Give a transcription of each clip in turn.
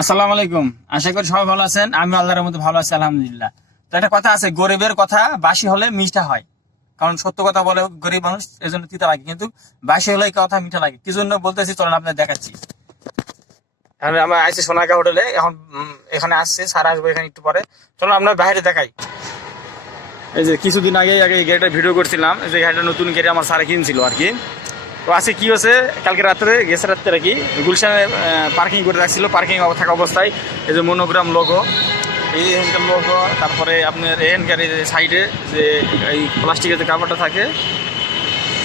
আসসালামু আলাইকুম। আশা করি সবাই ভালো আছেন। আমি আল্লাহর মধ্যে ভালো আছি, আলহামদুলিল্লাহ। তো একটা কথা আছে, গরিবের কথা বাসি হলে মিঠা হয়। কারণ সত্য কথা বলে গরিব মানুষ, এজন্য তিতা লাগে, কিন্তু বাসি হলে এই কথা মিঠা লাগে। কি জন্য বলতেছি চলেন আপনাদের দেখাচ্ছি। তাহলে আমরা আইসি সোনাকা হোটেলে, এখন এখানে আসছি, স্যার আসবো এখানে একটু পরে। চলো আমরা বাইরে দেখাই। এই যে কিছুদিন আগে আগে এই গাড়িটা ভিডিও করছিলাম, যে গাড়িটা নতুন গাড়ি আমার স্যারে কিনছিল আর কি। তো আজকে কি হচ্ছে, কালকে রাত্রে গেছে রাত্রে আর কি, গুলশানে পার্কিং করে রাখছিল। পার্কিং থাকা অবস্থায় এই যে মনোগ্রাম লোগো, এই এখানকার লোগো, তারপরে আপনার এখানকার এই সাইডে যে এই প্লাস্টিকের যে কাপড়টা থাকে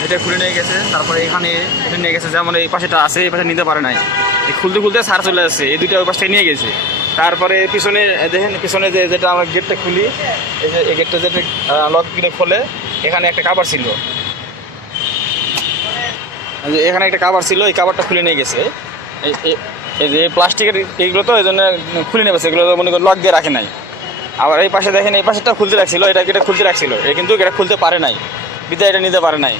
এটা খুলে নিয়ে গেছে। তারপরে এখানে এটা নিয়ে গেছে, যেমন এই পাশেটা আছে, এই পাশে নিতে পারে নাই, এই খুলতে খুলতে সার চলে আসছে, এই দুইটা ওই পাশে নিয়ে গেছে। তারপরে পিছনে দেখেন, পিছনে যেটা আমরা গেটটা খুলি, এই যে এই গেটটা যেটা লক করে খোলে, এখানে একটা কাপড় ছিল, এখানে একটা কাভার ছিল, এই কাভারটা খুলে নিয়ে গেছে। এই যে প্লাস্টিকের এইগুলো, তো এই জন্য খুলে নিয়ে গেছে, এগুলো মনে করেন লক দিয়ে রাখে নাই। আবার এই পাশে দেখেন, এই পাশেটা খুলতে রাখছিল, এটা খুলতে রাখছিল, কিন্তু এটা খুলতে পারে নাই, বিদায় এটা নিতে পারে নাই।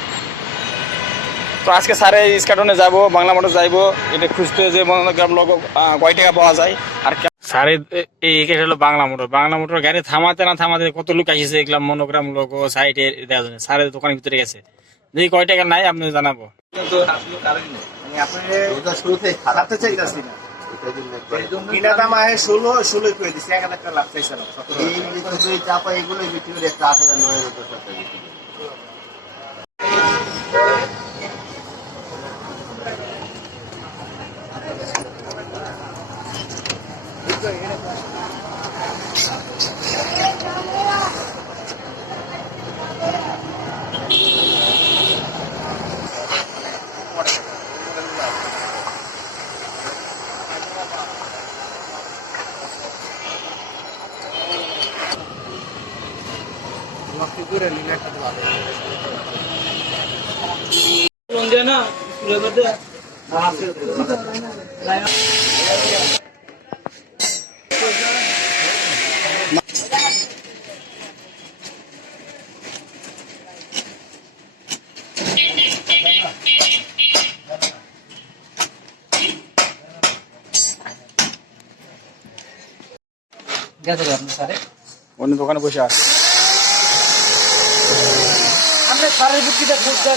তো আজকে স্যারে স্কাটনে যাবো, বাংলা মোটর যাইবো, এটা খুঁজতে, যে মনোগ্রাম লোগো কয় টাকা পাওয়া যায়। আর স্যারে এই হলো বাংলা মোটর। বাংলা মোটর গাড়ি থামাতে না থামাতে কত লোক আসছে, এগুলো মনোগ্রাম লোগো সাইডে দেওয়ার জন্য। স্যারের দোকানের ভিতরে গেছে, যদি কয় টাকা নাই আপনি জানাবো। কিনা দাম আহে 16 করে দিচ্ছে, 1,000 টাকা লাভ চাইছে না। চাপা এগুলো বিক্রি করে একটা 8,000-9,000 টাকা বিক্রি করে। অন্য দোকানে বসে আছে। আমরা সারের বুকিটা খুঁজতে